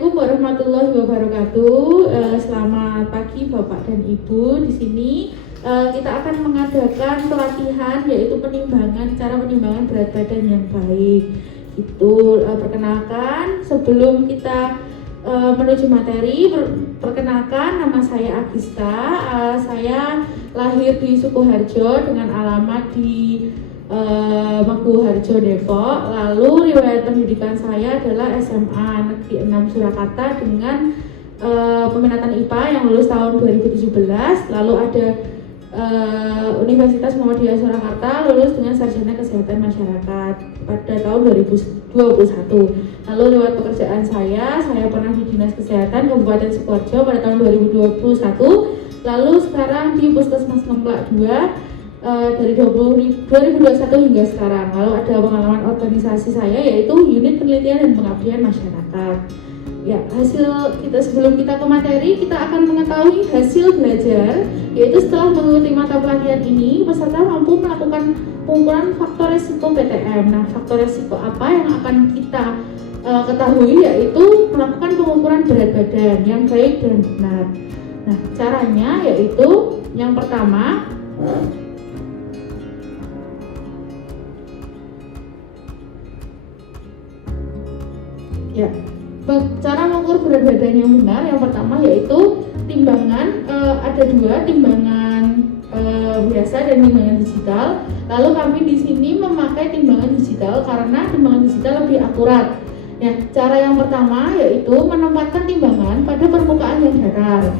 Assalamualaikum warahmatullahi wabarakatuh. Selamat pagi Bapak dan Ibu. Di sini kita akan mengadakan pelatihan yaitu cara penimbangan berat badan yang baik. Itu perkenalkan sebelum kita menuju materi, perkenalkan nama saya Agista. Saya lahir di Sukoharjo dengan alamat di Maguwoharjo, Depok. Lalu riwayat pendidikan saya adalah SMA Negeri 6 Surakarta dengan peminatan IPA yang lulus tahun 2017. Lalu ada Universitas Muhammadiyah Surakarta lulus dengan sarjana kesehatan masyarakat pada tahun 2021. Lalu riwayat pekerjaan saya pernah di Dinas Kesehatan Kabupaten Sukoharjo pada tahun 2021. Lalu sekarang di Puskesmas Ngemplak 2 dari 2021 hingga sekarang. Lalu ada pengalaman organisasi saya yaitu Unit Penelitian dan Pengabdian Masyarakat. Ya, hasil kita sebelum kita ke materi, kita akan mengetahui hasil belajar, yaitu setelah mengikuti mata pelatihan ini, peserta mampu melakukan pengukuran faktor resiko PTM. Nah, faktor resiko apa yang akan kita ketahui, yaitu melakukan pengukuran berat badan yang baik dan benar. Nah, caranya yaitu yang pertama, ya, cara mengukur berat badan yang benar yang pertama yaitu timbangan, ada dua, timbangan biasa dan timbangan digital. Lalu kami di sini memakai timbangan digital karena timbangan digital lebih akurat. Ya, cara yang pertama yaitu menempatkan timbangan pada permukaan yang datar.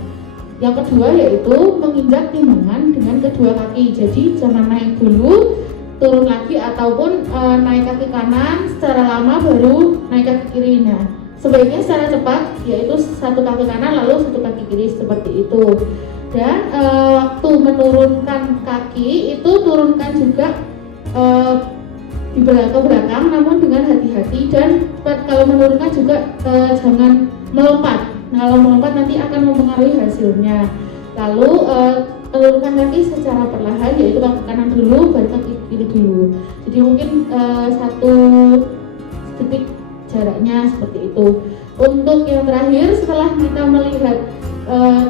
Yang kedua yaitu menginjak timbangan dengan kedua kaki. Jadi jangan naik dulu, turun lagi ataupun naik kaki kanan secara lama baru naik kaki kiri. Nah, sebaiknya secara cepat yaitu satu kaki kanan lalu satu kaki kiri seperti itu. Dan waktu menurunkan kaki itu turunkan juga di belakang namun dengan hati-hati, dan kalau menurunkan juga jangan melompat. Nah, kalau melompat nanti akan mempengaruhi hasilnya. Lalu turunkan kaki secara perlahan, yaitu kaki kanan dulu baru kaki kiri dulu. Jadi mungkin 1 detik jaraknya seperti itu. Untuk yang terakhir, setelah kita melihat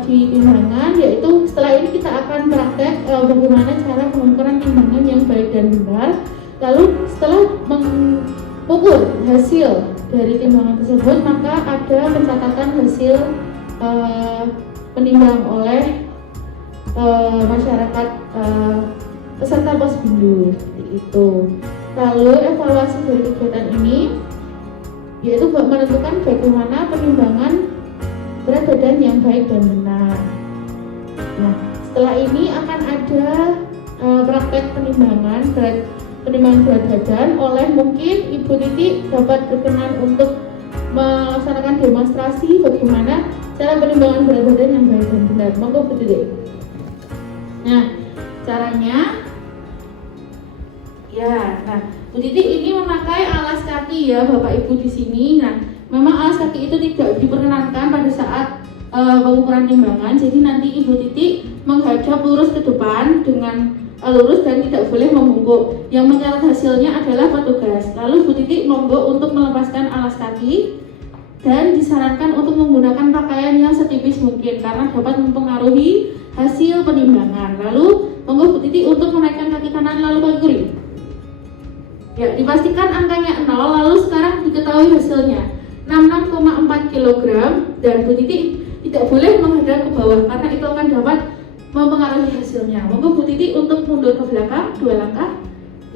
di timbangan, yaitu setelah ini kita akan praktek bagaimana cara pengukuran timbangan yang baik dan benar. Lalu setelah mengukur hasil dari timbangan tersebut, maka ada pencatatan hasil penimbang oleh masyarakat peserta Posbindu seperti itu. Lalu evaluasi dari kegiatan ini yaitu menentukan bagaimana penimbangan berat badan yang baik dan benar. Nah, setelah ini akan ada praktek penimbangan berat badan oleh, mungkin Ibu Titi dapat berkenan untuk melaksanakan demonstrasi bagaimana cara penimbangan berat badan yang baik dan benar. Monggo Bu Titi. Nah, caranya ya, Bu Titi ini memakai alas kaki ya Bapak Ibu di sini. Nah, memang alas kaki itu tidak diperkenankan pada saat pengukuran timbangan. Jadi nanti Ibu Titi menghadap lurus ke depan dengan lurus dan tidak boleh membungkuk. Yang mencatat hasilnya adalah petugas. Lalu Bu Titi monggo untuk melepaskan alas kaki dan disarankan untuk menggunakan pakaian yang setipis mungkin karena dapat mempengaruhi hasil penimbangan. Lalu monggo Bu Titi untuk menaikkan kaki kanan lalu kaki kiri. Ya, dipastikan angkanya 0. Lalu sekarang diketahui hasilnya 66,4 kg, dan Bu Titi tidak boleh menghadap ke bawah karena itu akan dapat mempengaruhi hasilnya. Monggo Bu Titi untuk mundur ke belakang 2 langkah.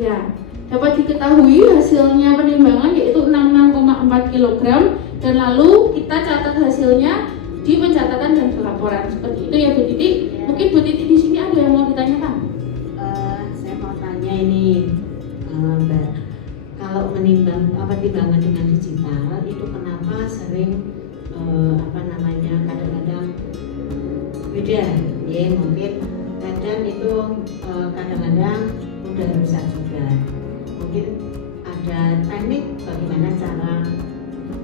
Ya, dapat diketahui hasilnya penimbangan yaitu 66,4 kg, dan lalu kita catat hasilnya di pencatatan dan pelaporan seperti itu ya Bu Titi. Ya. Mungkin Bu Titi di sini ada yang mau ditanyakan? Saya mau tanya ini, Mbak, kalau timbangan dengan digital itu kenapa sering kadang-kadang beda? Ya, mungkin kadang itu kadang-kadang mudah rusak juga. Mungkin ada teknik bagaimana cara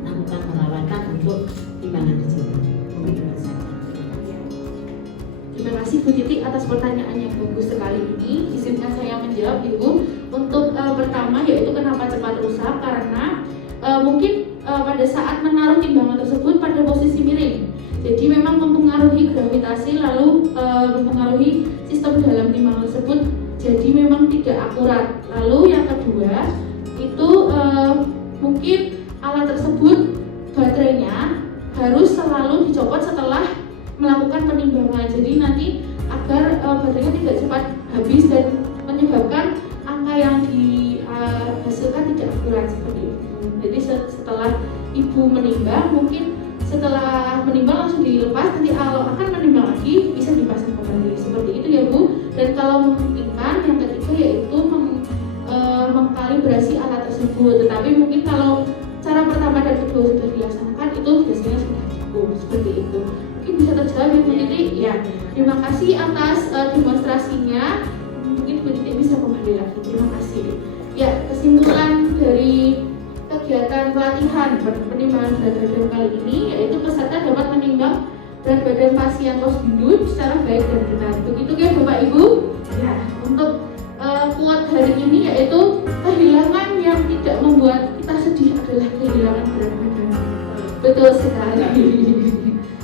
melakukan perawatan untuk timbangan digital. Mungkin itu saja. Terima kasih Bu Titi atas pertanyaan yang bagus sekali ini. Izinkan saya menjawab Ibu. Untuk pertama yaitu kenapa cepat rusak, karena mungkin pada saat menaruh timbangan tersebut pada posisi miring. Jadi memang mempengaruhi gravitasi lalu mempengaruhi sistem dalam timbangan tersebut. Jadi memang tidak akurat. Lalu yang kedua itu mungkin alat tersebut baterainya harus selalu dicopot setelah melakukan penimbangan. Jadi nanti agar baterainya tidak cepat habis dan menyebabkan angka yang dihasilkan tidak akurat seperti itu. Jadi setelah ibu menimbang, mungkin setelah menimbang langsung dilepas, nanti kalau akan menimbang lagi bisa dipasang kembali seperti itu ya Bu. Dan kalau memungkinkan yang ketiga yaitu mengkalibrasi alat tersebut. Tetapi mungkin kalau cara pertama dan kedua sudah dilaksanakan itu biasanya sudah cukup seperti itu. Mungkin bisa terjawab ya Bu Titi? Ya. Terima kasih atas demonstrasinya. Mungkin Bu Titi bisa kembali lagi. Terima kasih. Ya, kesimpulan dari kegiatan pelatihan penimbangan berat badan kali ini yaitu peserta dapat menimbang berat badan pasien posbindu secara baik dan benar. Begitu ya Bapak Ibu? Ya, untuk quote hari ini yaitu kehilangan yang tidak membuat kita sedih adalah kehilangan berat badan. Betul sekali.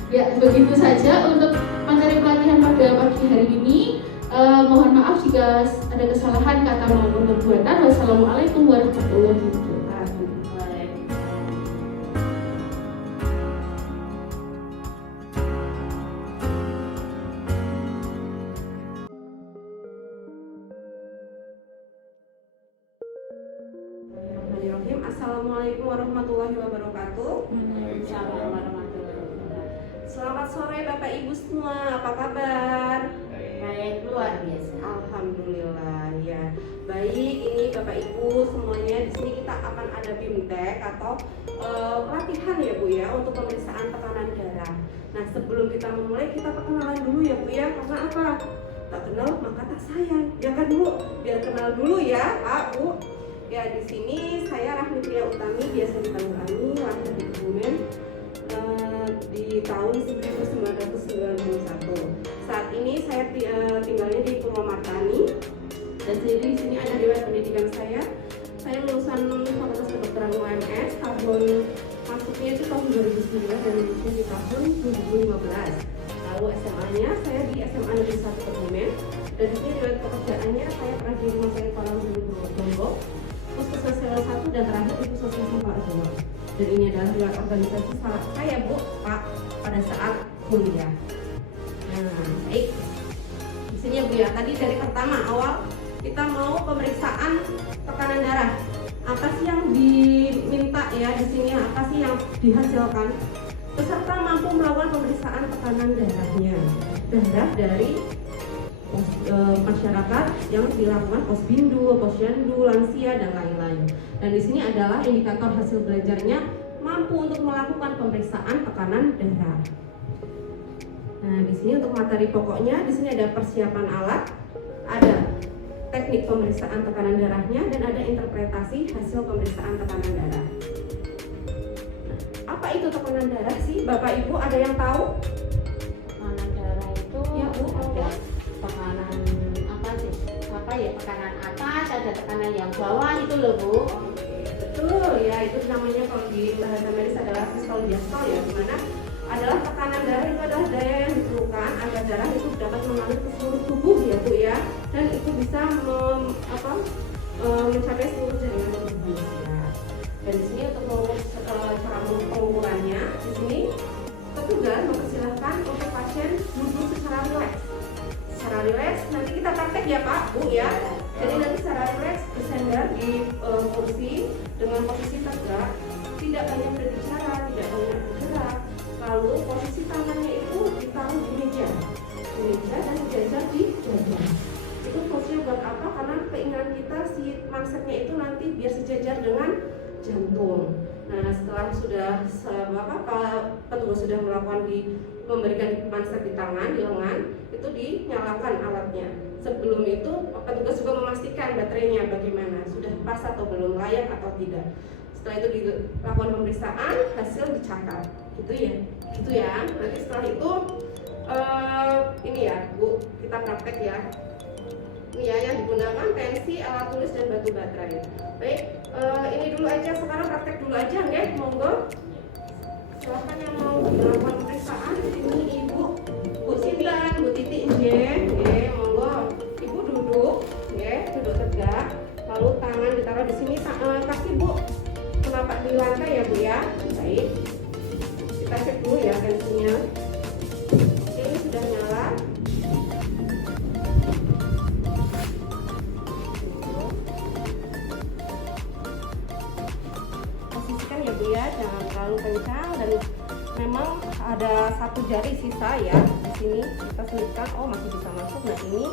Ya, begitu saja untuk materi pelatihan pada pagi hari ini. Mohon maaf jika ada kesalahan kata maupun perbuatan. Wassalamualaikum warahmatullahi wabarakatuh. Assalamualaikum warahmatullahi wabarakatuh. Waalaikumsalam warahmatullahi wabarakatuh. Selamat sore Bapak Ibu semua, apa kabar? Baik, luar biasa. Alhamdulillah ya. Baik, ini Bapak Ibu semuanya di sini kita akan ada BIMTEK atau pelatihan ya Bu ya untuk pemeriksaan tekanan darah. Nah, sebelum kita memulai kita perkenalan dulu ya Bu ya, karena apa? Tak kenal maka tak sayang. Ya kan Bu? Biar kenal dulu ya Pak Bu. Ya, di sini saya Rahmi Priya Utami, biasa dipanggil Ami, lahir di Kebumen di tahun 1991. Saat ini saya tinggalnya di Purwomartani dan jadi di sini ada riwayat pendidikan saya. Saya lulusan Fakultas Kedokteran UMS, tahun masuknya itu tahun 2009 dan lulusnya di tahun 2015. Lalu SMA-nya saya di SMA Negeri 1 Kebumen dan di sini riwayat pekerjaannya saya pernah di Rumah Sakit Palang Bongo, Puskesmas Level 1 dan terakhir di Puskesmas Sampar Jawa. Dan ini adalah riwayat organisasi saya Bu, Pak, pada saat kuliah. Nah, baik. Di sini ya Bu ya. Tadi dari pertama awal kita mau pemeriksaan tekanan darah. Apa sih yang diminta ya di sini? Apa sih yang dihasilkan? Peserta mampu melakukan pemeriksaan tekanan darahnya. Darah dari masyarakat yang dilakukan posbindu, posyandu, lansia dan lain-lain. Dan di sini adalah indikator hasil belajarnya mampu untuk melakukan pemeriksaan tekanan darah. Nah, di sini untuk materi pokoknya di sini ada persiapan alat, ada teknik pemeriksaan tekanan darahnya dan ada interpretasi hasil pemeriksaan tekanan darah. Nah, apa itu tekanan darah sih? Bapak Ibu ada yang tahu? Tekanan darah itu Ya, Bu, ada tekanan apa sih? Apa ya, tekanan atas, ada tekanan yang bawah itu loh Bu. Betul ya, itu namanya kalau di bahasa medis adalah sistol diastol ya, dimana adalah tekanan darah itu adalah daya yang diperlukan agar darah itu dapat mengalir ke seluruh tubuh ya Bu ya, dan itu bisa mencapai seluruh jaringan tubuh manusia. Dan di sini untuk cara pengukurannya, di sini petugas mempersilahkan untuk pasien duduk secara rileks. Secara rileks, nanti kita praktek ya Pak Bu ya. Jadi nanti secara rileks bersandar di kursi dengan posisi tegak, tidak banyak berbicara, tidak banyak bergerak. Lalu posisi tangannya itu ditaruh di meja dan sejajar di dada. Itu fungsinya buat apa? Karena keinginan kita si mansetnya itu nanti biar sejajar dengan jantung. Nah, setelah sudah petugas sudah memberikan manset di tangan, di lengan, itu dinyalakan alatnya. Sebelum itu petugas juga memastikan baterainya bagaimana, sudah pas atau belum, layak atau tidak. Setelah itu dilakukan pemeriksaan, hasil dicatat. Gitu ya. Nanti setelah itu ini ya Bu, kita praktek ya. Ini ya yang digunakan tensi, alat tulis dan batu baterai. Baik, ini dulu aja, sekarang praktek dulu aja nggih, monggo. Silakan yang mau dilakukan pemeriksaan. Ini Ibu, Bu Sintan, Bu Titi nggih, monggo. Ibu duduk, nggih, duduk tegak. Lalu tangan ditaruh di sini, kaki Bu menapak di lantai ya Bu ya. Baik. Kita cek dulu ya tensinya. Oke, ini sudah nyala. Posisikan ya Bu ya, jangan terlalu kencang dan memang ada satu jari sisa ya di sini. Kita selipkan, oh masih bisa masuk. Nah ini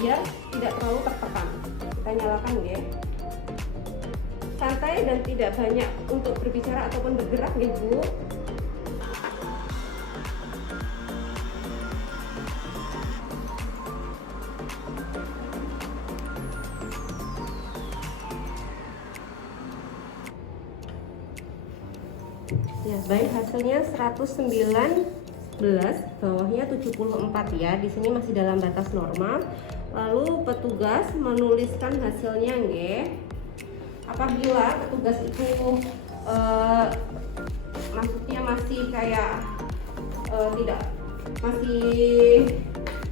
biar tidak terlalu tertekan. Kita nyalakan ya. Santai dan tidak banyak untuk berbicara ataupun bergerak ya Bu. Ya, baik, hasilnya 119, bawahnya 74 ya. Di sini masih dalam batas normal. Lalu petugas menuliskan hasilnya nggih. Apabila petugas itu maksudnya masih kayak masih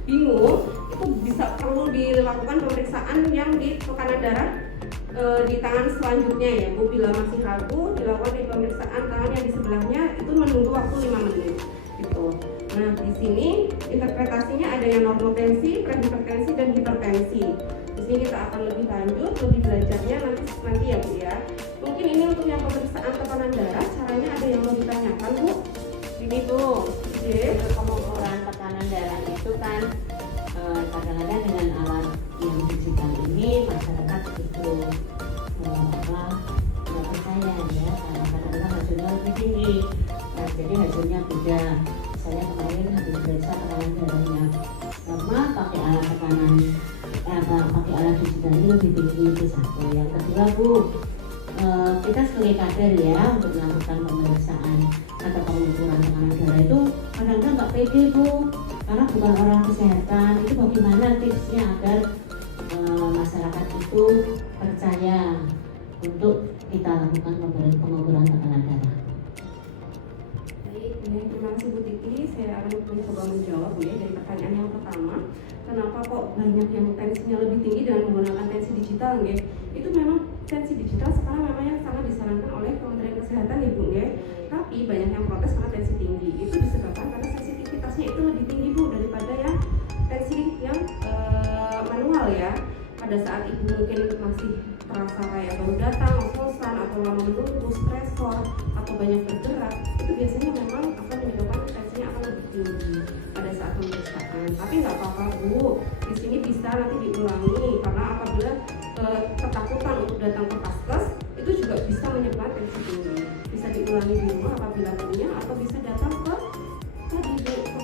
bingung, itu bisa perlu dilakukan pemeriksaan yang di tekanan darah di tangan selanjutnya ya Bu. Bila masih ragu, dilakukan di pemeriksaan tangan yang di sebelahnya, itu menunggu waktu 5 menit gitu. Nah di sini interpretasinya ada yang normotensi, prehipertensi dan hipertensi. Di sini kita akan lebih lanjut, lebih belajarnya nanti ya Bu ya. Mungkin ini untuk yang pemeriksaan tekanan darah, caranya ada yang mau ditanyakan Bu? Ini Bu. Pengukuran tekanan darah itu kan kadang-kadang dengan alat yang digital ini masyarakat itu nggak percaya ya, kadang-kadang hasilnya lebih tinggi. Nah, jadi hasilnya beda. Saya kemarin habis periksa tekanan darahnya normal pakai alat tekanan pakai alat digital ini lebih tinggi, itu satu. Yang kedua Bu, kita sebagai kader ya untuk melakukan pemeriksaan atau pengukuran tekanan darah itu kadang-kadang nggak pede Bu, karena bukan orang kesehatan. Itu bagaimana tipsnya agar masyarakat itu percaya untuk kita lakukan pengukuran tekanan darah? Baik, terima kasih Bu Titi. Saya akan mencoba menjawab ya dari pertanyaan yang pertama. Kenapa kok banyak yang tensinya lebih tinggi dengan menggunakan tensi digital nggih? Itu memang tensi digital sekarang memang yang sangat disarankan oleh Kementerian Kesehatan ya Bu nggih. Tapi banyak yang protes karena tensi tinggi. Itu disebabkan karena sensitivitasnya itu lebih tinggi Bu daripada yang tensi yang manual ya. Pada saat Ibu mungkin masih terasa kayak baru datang, ngos-ngosan atau lama menunggu, stresor atau banyak bergerak, itu biasanya memang akan menyebabkan tensinya akan lebih tinggi pada saat pemeriksaan. Tapi nggak apa-apa Bu, di sini bisa nanti diulangi karena apabila ketakutan untuk datang ke Paskes itu juga bisa menyebabkan tensi tinggi. Bisa diulangi di rumah apabila punya, atau bisa datang ke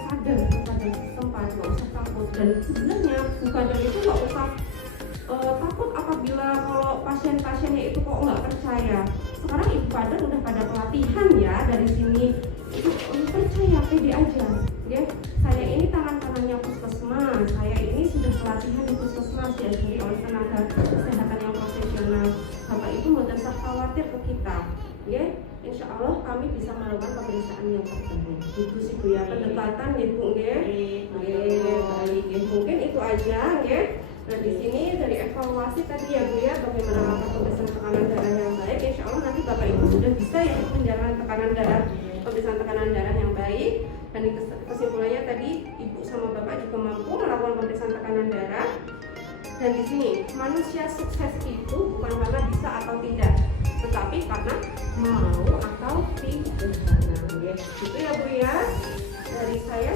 kader setempat, nggak usah takut. Dan sebenarnya bukan itu nggak usah takut apabila kalau pasien-pasiennya itu kok nggak percaya. Sekarang Ibu kader udah pada pelatihan ya dari sini, itu percaya, pede aja ya. Saya ini tangan-tangannya puskesmas, saya ini sudah pelatihan di puskesmas diajari oleh tenaga kesehatan yang profesional. Bapak Ibu nggak usah khawatir ke kita ya. Insya Allah kami bisa melakukan pemeriksaan yang terbaik. Itu sih Bu ya, pendekatan ya Bu ya. Baik, mungkin itu aja ya. Nah di sini dari evaluasi tadi ya Bu ya, bagaimana melakukan pemeriksaan tekanan darah yang baik. Insya Allah nanti Bapak Ibu sudah bisa ya menjalani tekanan darah, pemeriksaan tekanan darah yang baik. Dan kesimpulannya tadi Ibu sama Bapak juga mampu melakukan pemeriksaan tekanan darah. Dan di sini manusia sukses itu bukan karena bisa atau tidak, tetapi karena mau atau tidak. Nah, gitu ya Bu ya. Dari saya